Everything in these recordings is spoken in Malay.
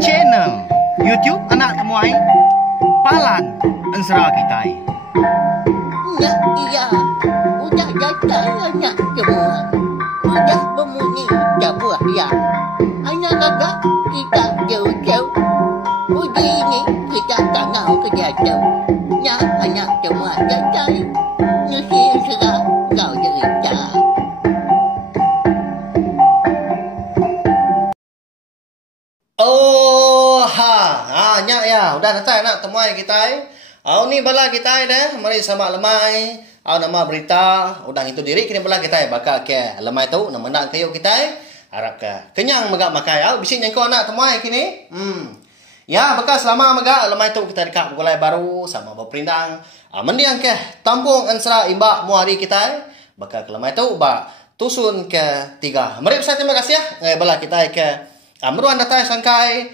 channel YouTube anak temuai Palan Ensera kita. Ya, iya. Udah datang anak semua. Udah berbunyi sebuah ya. Anak kakak kita jauh-jauh. Uji ini kita tak mau kejatuh. Ya, anak semua datang. Nusi serah kau cerita. Oh ha, nyak ya, udah datang nak temuai kita. Ni bala kita dah, mari sama lemai. Nama berita, udah itu diri kini bala kita bakal ke lemai tu, nama nak kayu kita. Harap ke kenyang megak makai. Bising nyangkau anak temuai kini. Ya, bakal selama megak lemai tu kita dekat gulai baru sama berperindang. Mendiang ke Tampung Ensera Imbak Muari kita. Bakal ke lemai tu ba tusun ke 3. Mari besar terima kasih ya. Bala kita ke meruan datai sangkai,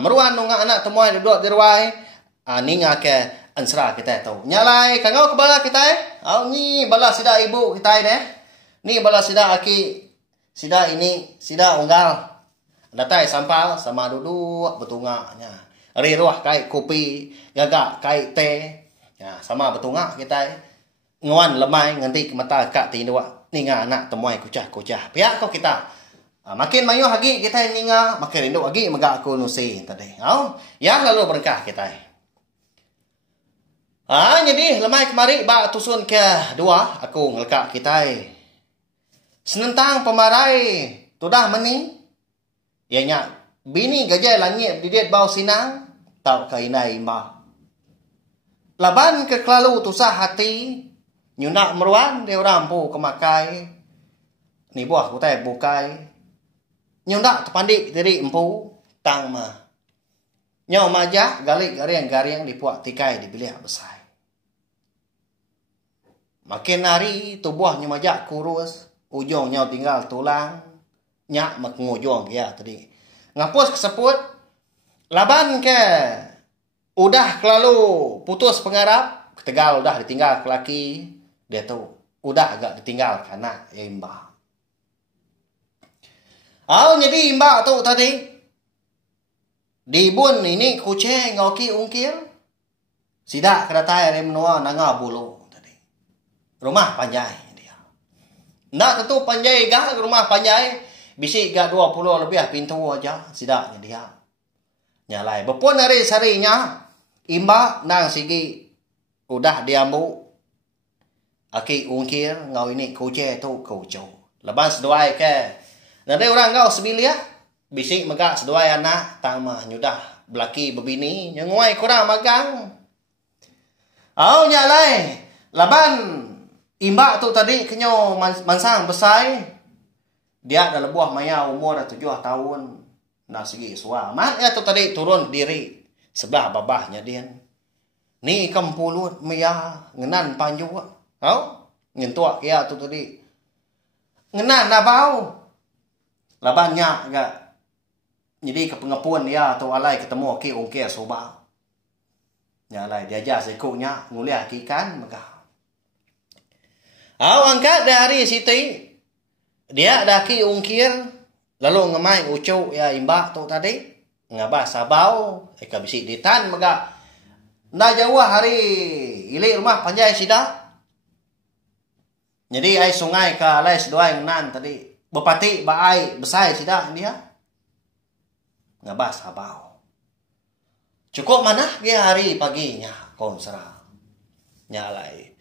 meruan nunga anak temuai duduk di ruai, ninga ke Ensera kita tu. Nyalai kangau ke bala kita. Ni bala sida ibu kita deh. Ni bala sida aki, sida ini, sida unggal. Datai sampal sama duduk betungaknya. Riruah kai kopi, gagak kai teh. Ya, sama betungak kita. Nguan lemai nganti mata kak tindak ninga anak temuai kucah-kucah. Pihak kau kita. Makin mayu hagi kita ninga, makin rindu hagi megak aku nusi tadi. Ya lalu berkah kita. Jadi lemai kemari ba tusun ke 2 aku ngelekak kita. Senentang pemarai tudah meni. Ianya bini gajah langit didiet bau sinang tau kainai mah. Laban ke kelalu tusah hati nyunak meruan dia rampu kemakai. Ni buah kutai bukai. Nyundak terpandik diri empu tang mah. Nyau majak galik gariang-gariang dipuak tikai di bilik besar. Makin hari tubuhnya majak kurus, ujung nyau tinggal tulang, nyak mak ngujung ya tadi. Ngapus keseput, laban ke udah kelalu putus pengarap, ketegal udah ditinggal ke laki, dia tu udah agak ditinggal karena ya imbah. Jadi imbak tu tadi dibun ini kucing ngoki ungkir sidak kedatai ada menua nanga bulu tadi rumah panjai dia nak tentu panjai gak rumah panjai bisi gak 20 lebih pintu aja sidaknya dia nyalai bepun hari sarinya imbak nang sigi udah diambu aki ungkir ngau ini kucing tu kaucau leban seduai ke. Nanti orang kau sebilia bisik megak seduai anak tama nyudah belaki bebini nyengwai kurang magang. Nyalai laban imbak tu tadi kenyo mansang besai dia dah lebuah maya umur 7 tahun nak segi suah mat ya tu tadi turun diri sebelah babahnya dia ni kempulut maya ngenan panju nyentuak ya tu tadi ngenan dah bau labannya enggak jadi kepengepun ya atau alai ketemu oke soba nyalai diajar sekunya nguliah kikan maka angkat dari situ dia daki ungkir lalu ngemai ucuk ya imbak tu tadi ngabah sabau eka bisik ditan maka nda jauh hari ilik rumah panjai sida jadi ai sungai ka alai seduai nan tadi bepati baai besai sidak dia ngabah sabau cukup mana dia hari paginya konsera nyalai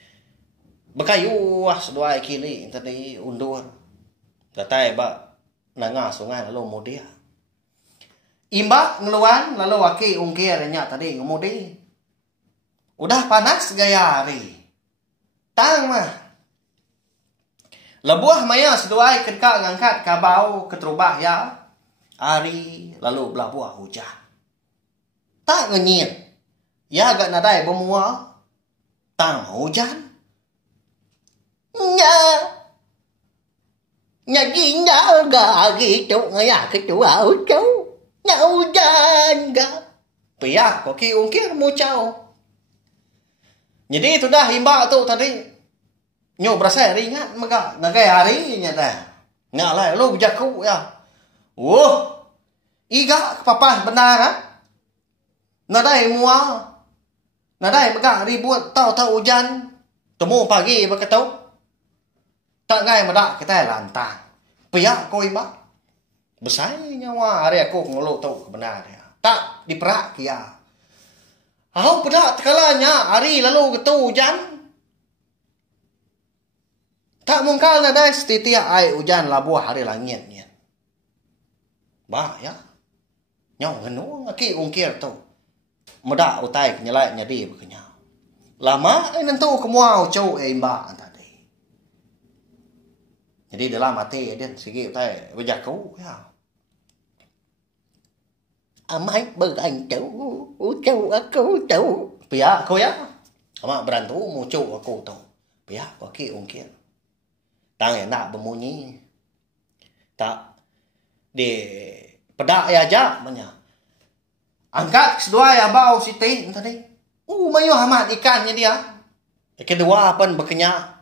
bekayu seduai kili tadi undur datai ba nanga sungai lalu mudia imbak ngeluan lalu waki ungkirnya tadi ngemudi udah panas gaya hari tang mah lebuah maya seduai kedka ngangkat kabau keterubah ya hari lalu belah buah hujan tak ngenyir ya agak nadai bermua tang hujan Nya gak gitu ngaya ketua ucau nya hujan gak pihak koki ungkir mucau jadi itu dah imbak tu tadi nyo berasa ringan maka ngagai harinya dah. Nyalai lu jaku ya. Iga kepapas benar ha? Nadai mua. Nadai megak ribut tahu hujan. Temu pagi berketau. Tak ngai medak kita lantang. Piak kau iba. Besar nyawa hari aku ngeluh tahu kebenar. Tak diperak kia. Aku pedak tekalanya hari lalu ketau hujan. Tak mungkal nadai setiap air hujan labuah hari langit ni. Ba ya. Nyong ngenu ngaki ungkir tu. Medak utai kenyalai nyadi berkenya. Lama nentu kemuau cau imba tadi. Jadi dalam hati dia segi utai berjaku ya. Amai berang cau aku cau. Pihak kau ya. Amak berantu muncul aku tu. Pihak ngaki ungkir. Tang nak bemunyi. Tak di pedak ya aja banyak. Angkat kedua ya bau siti tadi. Mayu amat ikannya dia. Kedua apa berkenyak.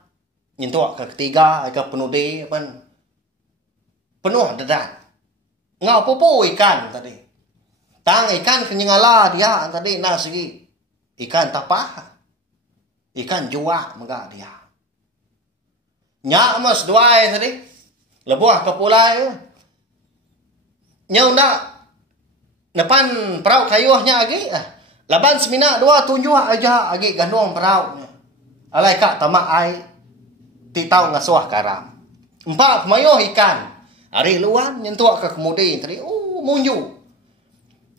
Nyentuak ke ketiga ke penudi apa. Penuh dedan. Ngau popo ikan tadi. Tang ikan kenyangala dia tadi nak segi. Ikan tapah. Ikan juak megak dia. Nyak mas dua tadi. Lebuah ke pulai. Nyau nak depan perahu kayuhnya lagi. Laban semina dua tunjuk aja lagi gandong perahu. Alai kak tamak ai. Titau ngasuh karam. Empat pemayoh ikan. Hari luan nyentuak ke kemudi tadi. Munju.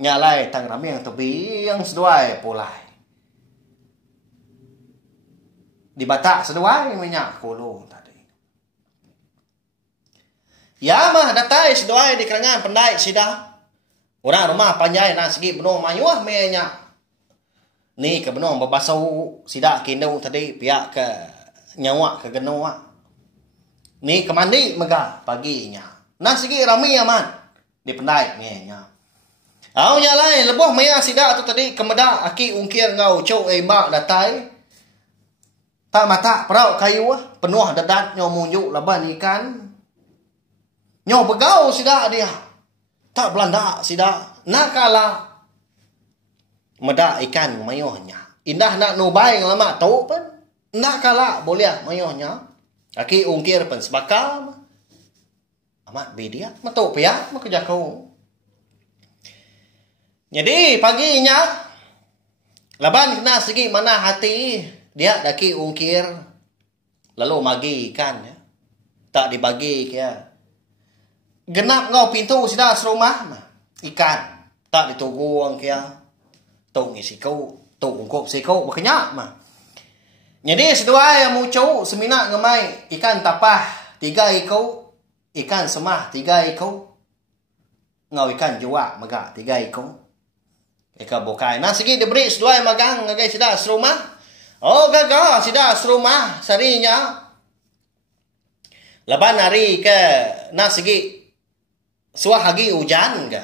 Nyalai tang rami yang tebi yang seduai pulai. Di batak seduai minyak kulu tadi. Ya mah datai seduai di kerangan pendai sidah. Orang rumah panjai nak segi benong mayuah menya. Ni ke benong berbasau sidak kindau tadi pihak ke nyawa ke genoa. Ni ke mandi megah paginya. Nak segi rami aman di pendai ngenya. Au nyalai lebuh maya sidak tu tadi kemedak aki ungkir ngau cau mak datai. Tak mata perau kayu penuh dadat nyo munjuk laban ikan. Nyo begau sidak dia. Tak belanda sidak. Nak kalah. Medak ikan mayuhnya. Indah nak nubai lama tau pun. Nak kalah boleh mayuhnya. Aki ungkir pun sebakal. Amat bidia. Matuk pihak. Makerja kau. Jadi paginya. Laban kena segi mana hati. Dia daki ungkir. Lalu magi ikan. Ya. Tak dibagi kaya. Genap ngau pintu sudah serumah ikan tak ditunggu ang kia tung isikau tung ungkop sikau berkenyak mah. Jadi sedua yang muncul semina ngemai ikan tapah 3 ekor, ikan semah 3 ekor, ngau ikan juak megak 3 ekor. Eka bokai nah segi diberi sedua yang magang ngagai sudah serumah. Oh gagal sudah serumah sarinya. Laban hari ke nah segi suah lagi hujan ke?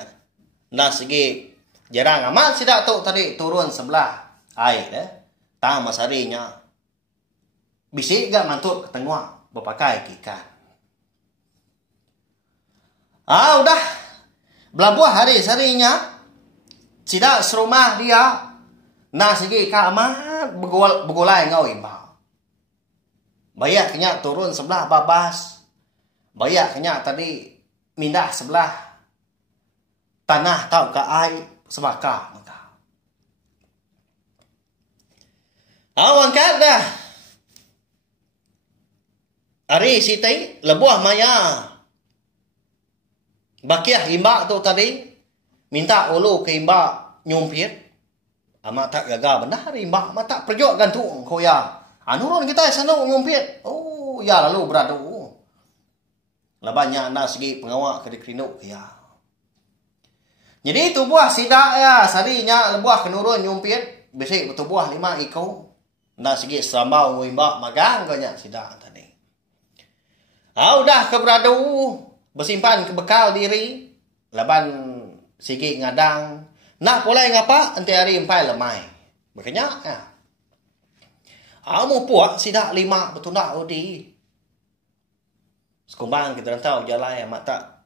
Nah segi jarang amat sidak tu tadi turun sebelah air tang masarinya. Bisik gak mantut ketengua berpakai ikan. Udah belabuh hari sarinya. Sidak serumah dia. Nah segi ka amat begolai ngau imba. Bayak kenyak turun sebelah babas. Bayak kenyak tadi mindah sebelah tanah tau ke air sebakar maka. Angkat dah. Hari siti lebuah maya. Bakiah imba tu tadi minta ulu ke imba nyumpit. Amat tak gagal benar imba amat tak perjok gantung koya. Anurun kita sana nyumpit. Ya lalu beradu. Labannya anda segi pengawak ke dikrinuk ya. Jadi tubuh sidak ya sarinya lebuah kenurun nyumpit besik bertubuh 5 ekor. Anda segi serambau nguimbak magang kanya sidak tadi. Udah ke beradu bersimpan ke bekal diri. Laban segi ngadang nak pulai ngapa enti hari empai lemai. Berkenyak ya. Mu puak sidak 5 bertundak udi. Sekumbang kita tahu jalan yang mata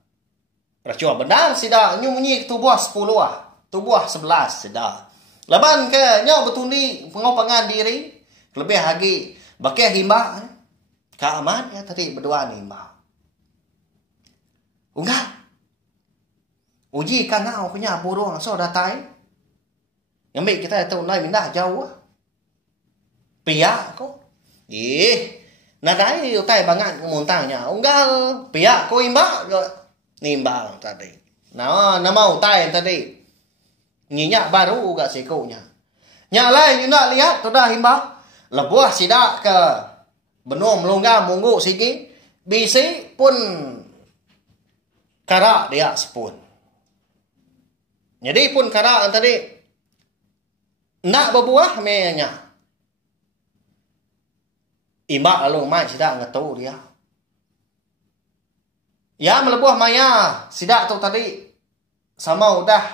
Racua benar sida nyu munyi tubuh 10 tubuh 11 sida. Laban ke nyo betuni pengopangan diri lebih lagi bakai himba ka aman ya tadi berdua ni himba. Enggak. Uji kan ngau punya burung so datai. Ngambil kita tahu nai mindah jauh. Pia ko. Nadai utai bangat muntangnya. Enggak pia ko himba nimbang tadi. Nah, nama utai tadi. Nyinya baru gak sikunya. Nyak lain nak lihat tu dah himba. Lebuah sidak ke benua melunggam munggu sigi. Bisi pun karak dia sepun. Jadi pun karak tadi. Nak berbuah menya. Imbak lalu mai sidak ngetu dia. Ya melebuah maya sidak tu tadi sama udah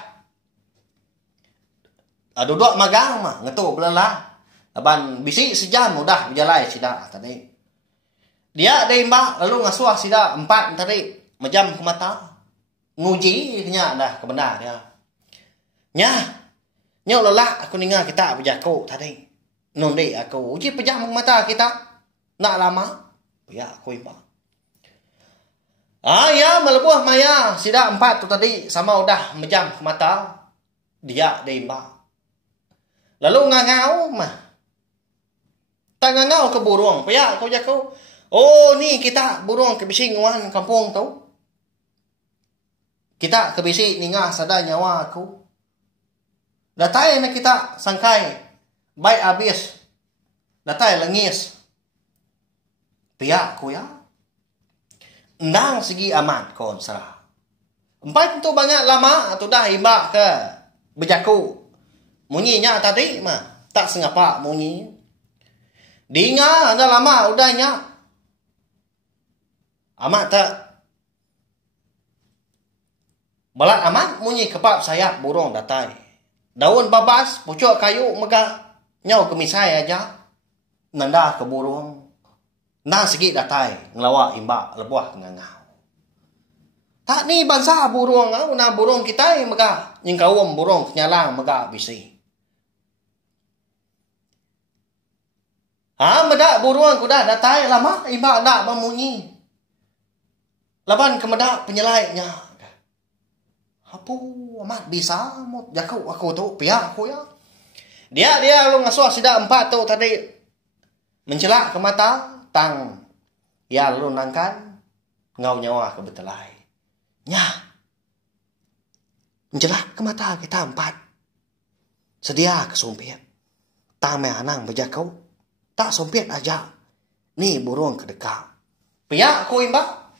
duduk magang mah ngetu belalah aban bisi sejam udah berjalan sidak tadi dia ada imbak lalu ngasuah sidak 4 tadi majam ke mata nguji nya dah kebenar dia nya lelah aku ningal kita berjaku tadi nundi aku uji pejam mata kita nak lama ya aku imbak. Ya melebuah maya sida 4 tu tadi sama udah mejam ke mata dia deimba. Lalu ngangau mah. Tak ngangau ke burung. Paya kau jaku. Oh ni kita burung ke bisi nguan kampung tu. Kita ke bisi ningah sada nyawa aku. Datai na kita sangkai baik habis. Datai lengis. Paya ku ya. Ndang segi amat kon serah. 4 tu banyak lama tu dah himba ke berjaku. Munyinya tadi mah tak sengapa munyi. Dinga dah lama udahnya. Amat tak. Balak amat munyi kepap sayap burung datai. Daun babas pucuk kayu megah nyau kemisai aja. Nanda ke burung. Nah segi datai ngelawak imbak lebuah ngangau. Tak ni bangsa burung na burung kita megah nyingkawum burung kenyalang megah bisi. Medak burung kuda datai lama imbak nak memunyi. Laban kemedak penyelaitnya. Apu amat bisa mot jaku aku tu pihak aku ya. Dia lu ngasuh sida 4 tu tadi mencelak ke mata tang ya lu nangkan ngau nyawa ke betelai nya menjelak ke mata kita 4 sedia ke sumpit tang me anang berjakau tak sumpit aja ni burung kedekal pihak ku imba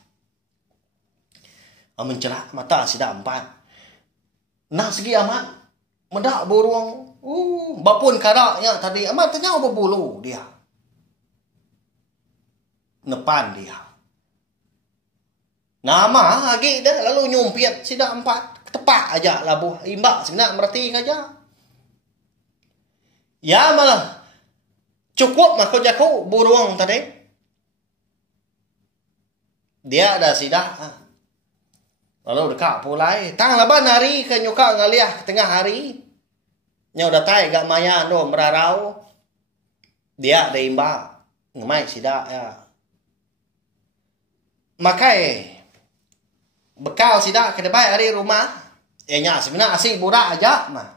mencelak mata sida 4 nah segi amat medak burung bapun karaknya tadi amat tanya berbulu dia nepan dia. Nama lagi dah lalu nyumpit sida 4 ketepak aja labuh imbak senak merti aja. Ya malah cukup mah kau jaku burung tadi. Dia ada sida. Lalu dekat pulai tang laban hari ke nyuka ngaliah tengah hari. Nyau datai gak maya no merarau. Dia ada imbak ngemai sida ya. Makai bekal sidak ke depan hari rumah. Nya sebenarnya asik burak aja mah.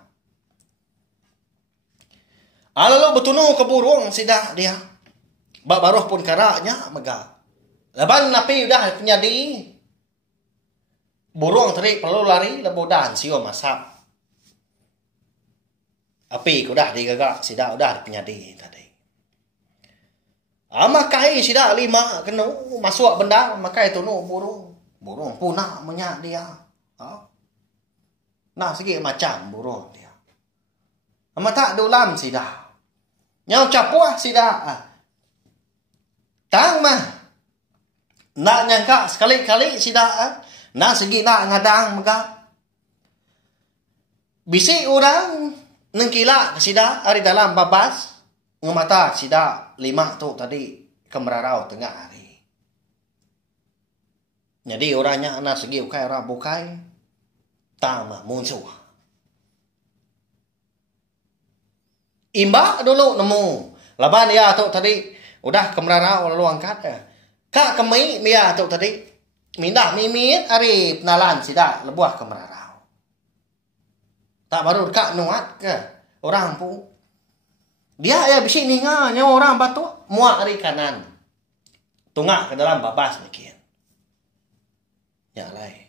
Lalu betunu ke burung sidak dia. Bak baruh pun karaknya megah. Laban napi udah penyadi. Burung tadi perlu lari lebudan sio masak. Api udah digagak sidak udah penyadi tadi. Makai sidak 5 kena masuk benda makai tunu burung. Burung punah menyak dia. Nah segi macam burung dia. Tak dulam sidak. Nyau capuah sidak. Tang mah. Nak nyangka sekali-kali sidak. Nah segi nak ngadang megah. Bisi orang nengkila sidak hari dalam babas. Ngemata sida 5 tu tadi kemerarau tengah hari. Jadi orangnya anak segi ukai orang bukai. Tama muncul. Imba dulu nemu. Laban ya tu tadi. Udah kemerarau lalu angkat ya. Kak kemi ya tu tadi. Mindah mimit ari penalan sida lebuah kemerarau. Tak baru kak nuat ke. Orang pun. Dia ya bisi ninga nyawa orang batu. Muak ari kanan. Tungak ke dalam babas mikir. Ya lai.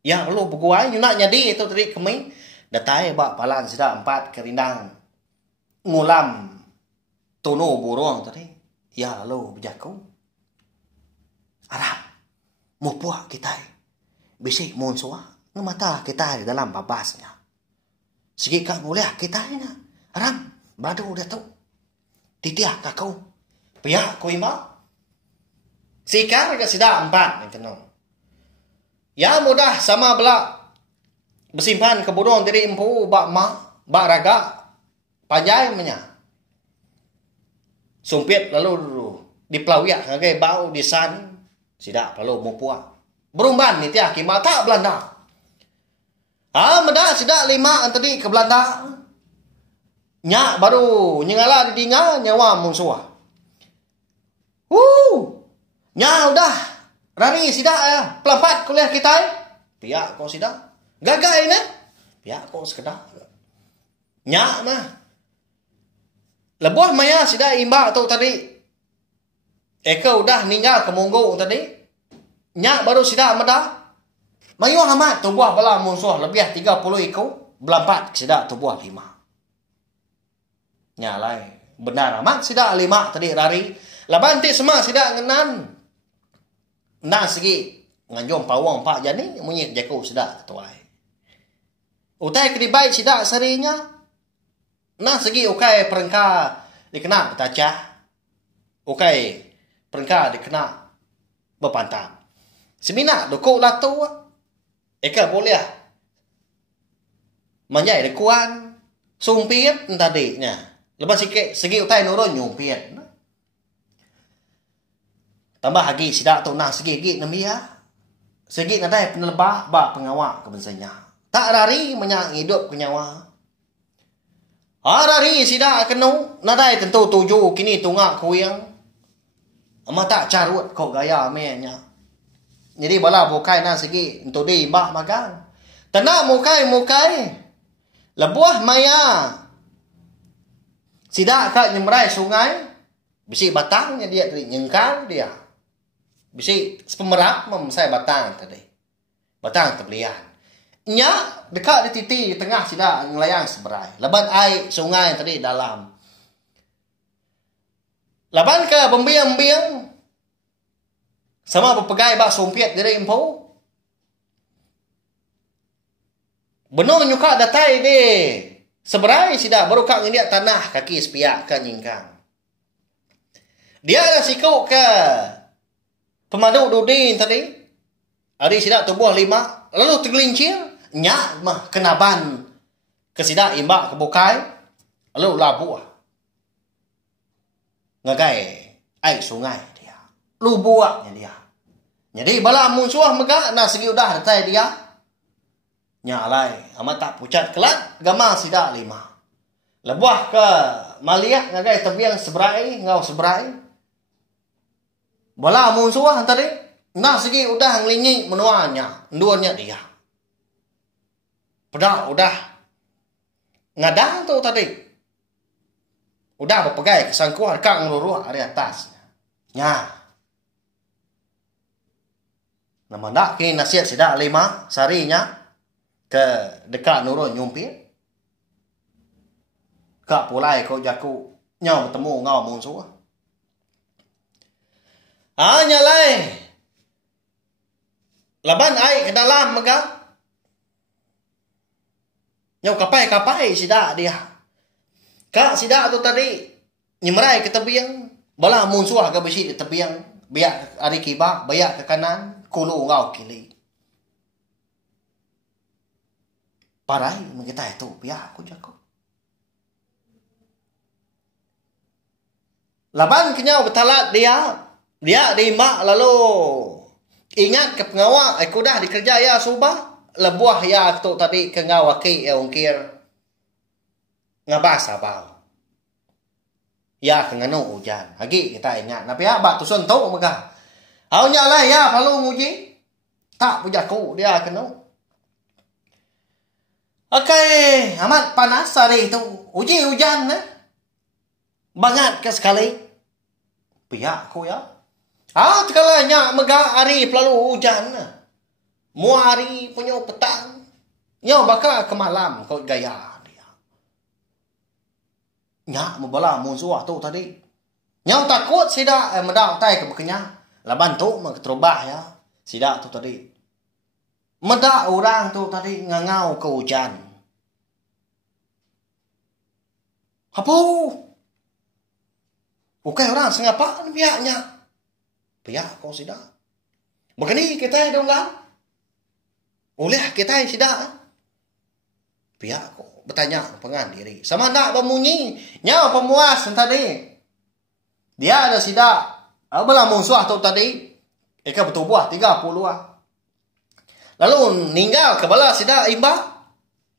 Ya perlu berguai nak jadi itu tadi kemi. Datai bak palan sida 4 kerindang. Ngulam. Tono burung tadi. Ya lalu berjaku. Arab. Mupuak kita. Bisi munsua. Ngemata kita di dalam babasnya. Segi kak boleh kita ini. Arab. Badu dia tu. Titia kakau. Pihak ko ima. Sikar ke sida 4 yang tenang. Ya mudah sama belak. Bersimpan ke burung diri empu bak ma, bak raga. Pajai menya. Sumpit lalu dipelawiak ngagai bau disan. Sida lalu mau puak. Berumban ni tiak kima tak Belanda. Meda sida 5 tadi ke Belanda. Nyak baru nyengala di dinga nyawa musuh. Nyak udah rari sida ya. Pelampat kuliah kita. Pihak kau sida. Gagai ni. Pihak kau sekedar. Nyak mah. Lebuah maya sida imba tu tadi. Eka udah ninggal ke Monggo tadi. Nyak baru sida meda. Mayu amat tu buah bala musuh lebih 30 ikau. Belampat sida tu buah 5. Nyalai. Benar amat sida 5 tadi rari. Laban ti semua sida ngenan. Nah segi nganjom pawang pak jani munyit jaku sida tuai. Utai kedibai sida sarinya. Nah segi ukai perengka dikena betacah. Ukai perengka dikena berpantang. Semina dokok latu. Eka boleh. Manjai dekuan. Sumpit tadinya. Lepas sikit segi utai nurun nyumpit. Tambah lagi sidak tu nak segi namia. Segi nadai penelebak bak pengawak kebensanya. Tak rari menyak hidup kenyawa. Rari sidak kenu nadai tentu 7 kini tungak kuyang. Ama tak carut kok gaya menya. Jadi bala bukai na segi untuk di mbak magang. Tanak mukai. Lebuah maya. Sidak kat nyemrai sungai. Bisi batangnya dia tadi nyengkal dia. Bisi pemerap saya batang tadi. Batang terbelian. Nya dekat di titi di tengah sidak ngelayang seberai. Leban air sungai tadi dalam. Laban ke bembiang-biang. Sama berpegai bak sumpit dari empu. Benar nyuka datai di seberai sidak baru kak ngendiak tanah kaki sepiak ke nyingkang. Dia ada sikuk ke pemaduk dudin tadi. Hari sidak tubuh 5. Lalu tergelincir. Nyak mah kenaban ke sidak imbak ke bukai. Lalu labuah. Ngagai air sungai dia. Lubuaknya dia. Jadi bala musuh megak nak segi udah datai dia. Nyalai amat tak pucat kelat gama sidak 5. Lebuah ke maliak ngagai tebiang seberai ngau seberai. Bala musuh tadi nak segi udah ngelingi menuanya nduanya dia. Pedak udah ngadang tu tadi. Udah berpegai kesangkuan kak ngeluruh dari atasnya. Nya. Nama nak kini nasihat sidak 5 sarinya. Ke dekat nurun nyumpit. Kak pulai kau jaku. Nyau bertemu ngau musuh. Nyalai. Laban air ke dalam megak. Nyau kapai sidak dia. Kak sidak tu tadi. Nyemrai ke tebiang. Bala musuh ke besi di tebiang. Biak ari kibak. Bayak ke kanan. Kulu ngau kili. Parai kita itu biar aku jago. Laban kenyau betalat dia di mak lalu Ingat ke pengawak, aku dah dikerja ya subah. Lebuah ya tu tadi ke ngawaki ya ungkir. Ngabas apa? Ya ke nganu hujan. Lagi kita ingat. Tapi ya bak tusun tu maka. Awnya lah ya perlu nguji. Tak punya ku dia kenu. Okey, amat panas hari itu. Uji hujan na. Bangat ke sekali. Pihak ku ya. Tekalanya megah hari pelalu hujan na. Mua hari punya petang. Nya bakal ke malam kau gaya dia. Nya membala musuh tu tadi. Nya takut sida medak tai ke bekenya. Laban tu terubah ya. Sida tu tadi. Medak orang tu tadi ngangau ke hujan. Apa? Okey orang sengapa pihaknya. Pihak kau sida. Begini kita dong lah. Oleh kita sida. Pihak kau bertanya pengan diri. Sama nak bemunyi. Nya pemuas tadi. Dia ada sida. Apalah musuh tu tadi. Eka bertubuh 30 lah. Lalu ninggal ke bala sida imba.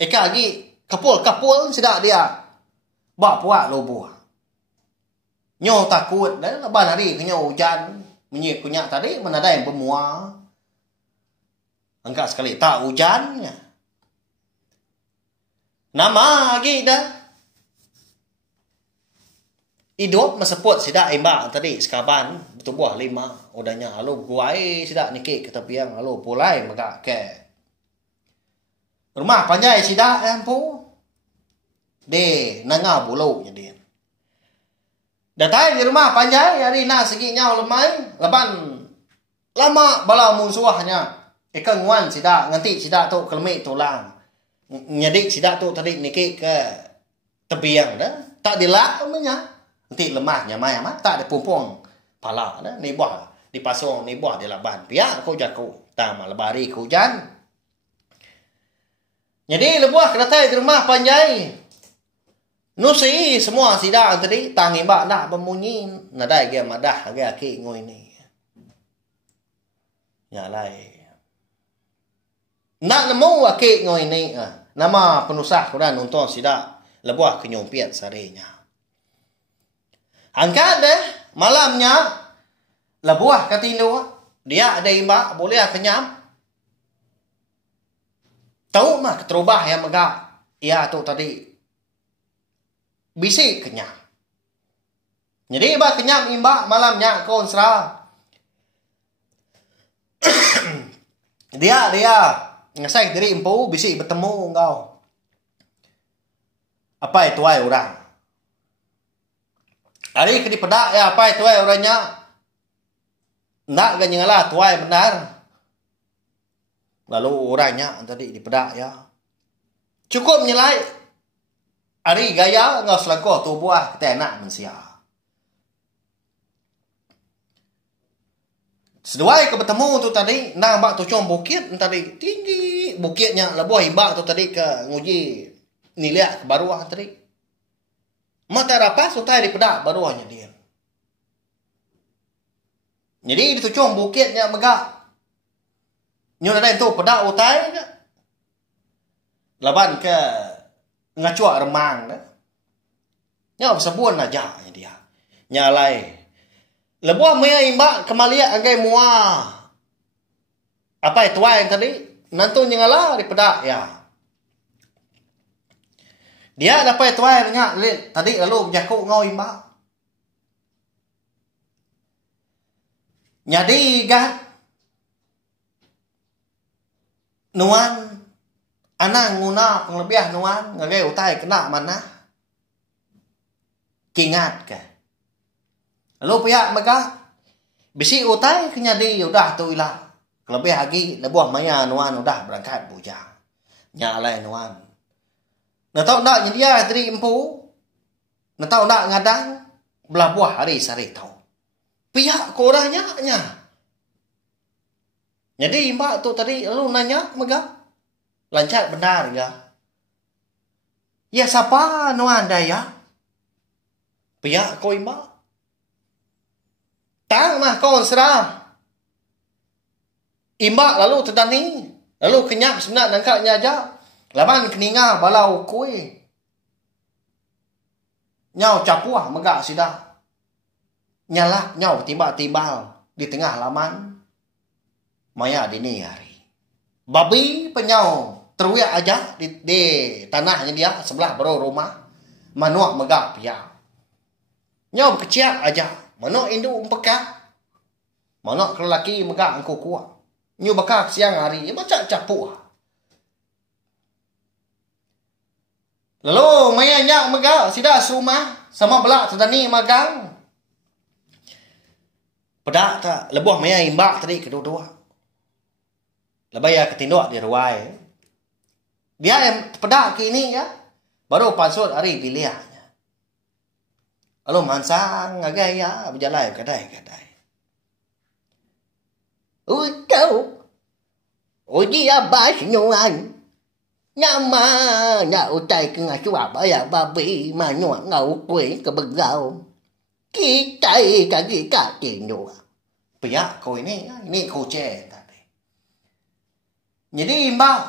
Eka lagi kapul sida dia. Bak puak lobuh. Nyo takut dah leban hari kena hujan. Menyik kunyak tadi mana ada yang bermuar. Angkat sekali tak hujannya. Nama lagi dah. Hidup meseput sida imba tadi sekaban bertubuh 5 udahnya lalu guai sida nikik ke tepiang lalu pulai maka ke rumah panjai sida empu de nanga bulu jadi datai di rumah panjai hari na segi nyau lemai leban lama bala musuhnya ikan nguan sida nganti sida tu kelemi tulang nyadik sida tu tadi nikik ke tepiang dah tak dilak namanya. Nanti lemahnya mai amat tak ada pumpung pala dah ni buah dipasung ni buah di laban pihak kau jaku tama lebari hujan. Jadi lebuah kereta di rumah panjai nusi semua sida tadi tangi bak nak bemunyi nadai dia madah dia ki ngoi ni ya lai nak nemu aki ngoi ni nama penusah kurang nonton sida lebuah kenyompiat sarinya. Angkat deh malamnya lebuah katindo dia ada imba boleh kenyam. Tahu mah keterubah yang megak. Ya tu tadi bisi kenyam. Jadi imba kenyam imba malamnya kau serah. dia ngesek diri empu bisi bertemu engkau. Apa itu ai orang? Hari ke dipedak ya apa itu orangnya. Ndak kan ngalah tuai benar. Lalu orangnya tadi dipedak ya. Cukup nyelai. Hari gaya ngau selangkoh tu buah kita enak mensia. Seduai ke bertemu tu tadi nang bak tu com bukit tadi tinggi bukitnya lebuh ibak tu tadi ke nguji niliak ke baruah tadi. Mata rapas utai dipedak baruahnya dia. Jadi ditucung bukitnya megak. Nyo ada itu pedak utai ke. Laban ke ngacuak remang dah. Nyo sebun aja dia. Nyalai. Lebuah maya imba kemaliak agai mua. Apa itu yang tadi? Nantu nyala dipedak ya. Dia dapat tuai nya tadi lalu jaku ngau imba. Nyadi gat nuan anang nguna penglebih nuan ngagai utai kena mana kingat ke. Lalu pihak mega bisi utai kenyadi udah tu ilah. Kelebih lagi lebuah maya nuan udah berangkat bujang. Nyalai nuan. Nak tahu nak dia dari empu. Nak tahu nak ngadang belah buah hari sari tahu. Pihak korangnya nya. Jadi mbak tu tadi lu nanya mega. Lancar benar ya. Ya siapa nuan daya? Pihak kau mbak. Tang mah kau serah. Imbak lalu terdani. Lalu kenyap sebenarnya nangkaknya aja. Laban keninga balau kuih. Nyau capuah megak sidah. Nyalak nyau tiba-tiba di tengah laman. Maya dini hari. Babi penyau teruyak aja di tanahnya dia sebelah baru rumah. Manuak megak pihak. Nyau keciak aja. Manuak induk umpekak. Manuak lelaki megak angku kuat. Nyu bakak siang hari. Ia macam capuah. Lalu maya nyak megak sidah serumah. Sama belak terdani magang. Pedak tak lebuh maya imbak tadi kedua-dua. Lebai ya ketinduk di ruai. Dia yang pedak ke ini ya. Baru pasut hari pilihannya. Lalu mansang ngagai ya berjalan kadai-kadai. Kau uji abas nyuan. Nyama na utai ke ngasuap ayah babi manuak ngau kue ke begau. Kita kaki kaki nyua. Pihak kau ini kucing tadi. Jadi mbak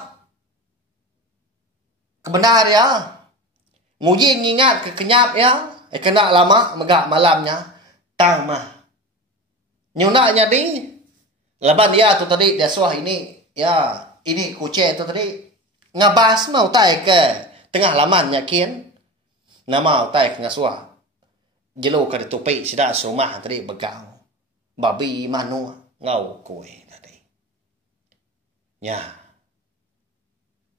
kebenar ya. Nguji ngingat ke kenyap ya. Kena lama megak malamnya. Tang mah. Nyunak jadi. Laban dia tu tadi dia suah ini. Ya. Ini kucing tu tadi. Ngabas mau tai ke tengah lamannya kian. Nama tai ke ngasuah. Jelo ke tupai sida serumah tadi begau. Babi manu ngau kue tadi. Ya.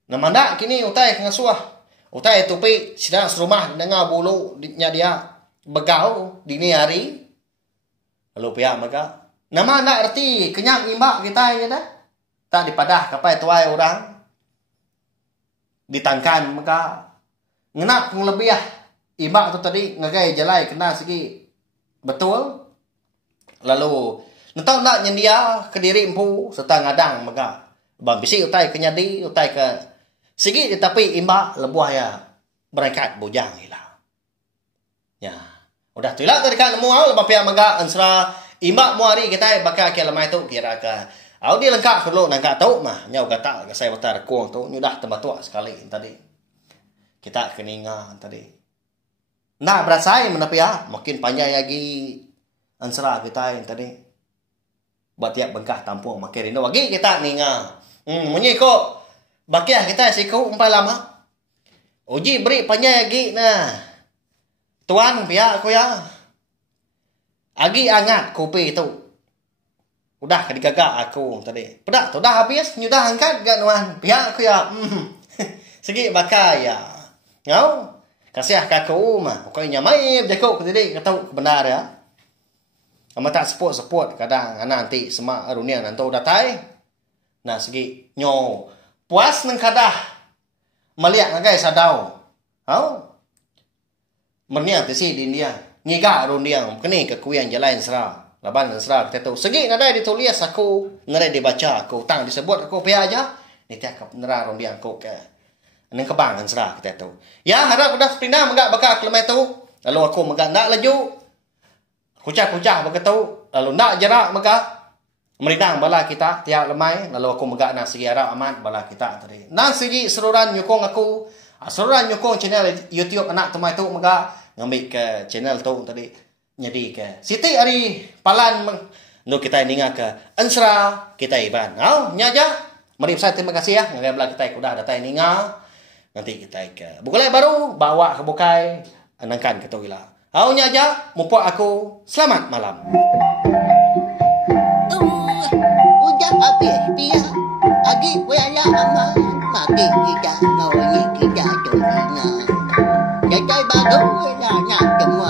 Nama nak kini utai ke ngasuah. Utai tupai sida serumah dengar bulu nya dia begau dini hari. Lalu pihak maka. Nama nak erti kenyang imbak kita ya dah. Tak dipadah kapai tuai orang. Ditangkan maka ngenak lebih ya imbak tu tadi ngagai jalai kena segi betul lalu nentau nak nyendia ke diri empu serta ngadang maka bang bisi utai ke nyadi utai ke segi tapi imbak lebuah ya berangkat bujang hilang ya udah tu lah tadi kan nemu lepas pihak maka ansra imbak mu hari kita bakal ke lemai tu kira ke au dia lengkap kalau nak tahu mah nyau kata ke saya watar kuang tu nyudah tambah tua sekali tadi. Kita keningan tadi. Nah berasai menapi ya makin panjang lagi ansra kita yang tadi. Buat tiap bengkah tampung makin rindu lagi kita ninga. Munyi kok bakiah kita siku umpai lama. Uji beri panjang lagi nah. Tuan pihak aku ya. Agi angat kopi itu. Udah digagak aku tadi. Pedak tu dah habis. Nyudah angkat gak nuan. Pihak aku ya. Segi bakal ya. Ngau. Kasih kaku mah. Pokoknya mai berjakuk tadi. Kata benar ya. Ama tak support. Kadang nanti semak arunia nanti datai. Nah segi. Nyo. Puas nang kadah. Melihat ngagai sadau. Ngau. Mernia tisi di India. Ngiga arunia. Kini kekuian jalan serah. Laban serah kita tu. Segi nadai ditulis aku. Nadai dibaca aku. Tang disebut aku pihak aja. Ni tiap nerah rondian aku ke. Neng kebang serah kita tu. Ya harap udah pindah megak bakal kelemai tu. Lalu aku megak nak laju. Kucah-kucah begitu. Lalu nak jarak megak. Meridang bala kita tiap lemai. Lalu aku megak nak segi harap aman bala kita tadi. Nan segi seruran nyokong aku. Seruran nyokong channel YouTube anak temai tu megak. Ngambil ke channel tu tadi. Jadi ke Siti hari palan nu kita ninga ke ansra kita iban. Nya aja. Mari saya terima kasih ya. Ngagai belah kita udah datang ninga. Nanti kita ke bukulai baru bawa ke bukai anangkan ke toila. Nya aja mumpuk aku. Selamat malam. Udah habis dia. Agi kuya aman. Makin kita ngau ni kita tu ninga. Jai baru lah nak temu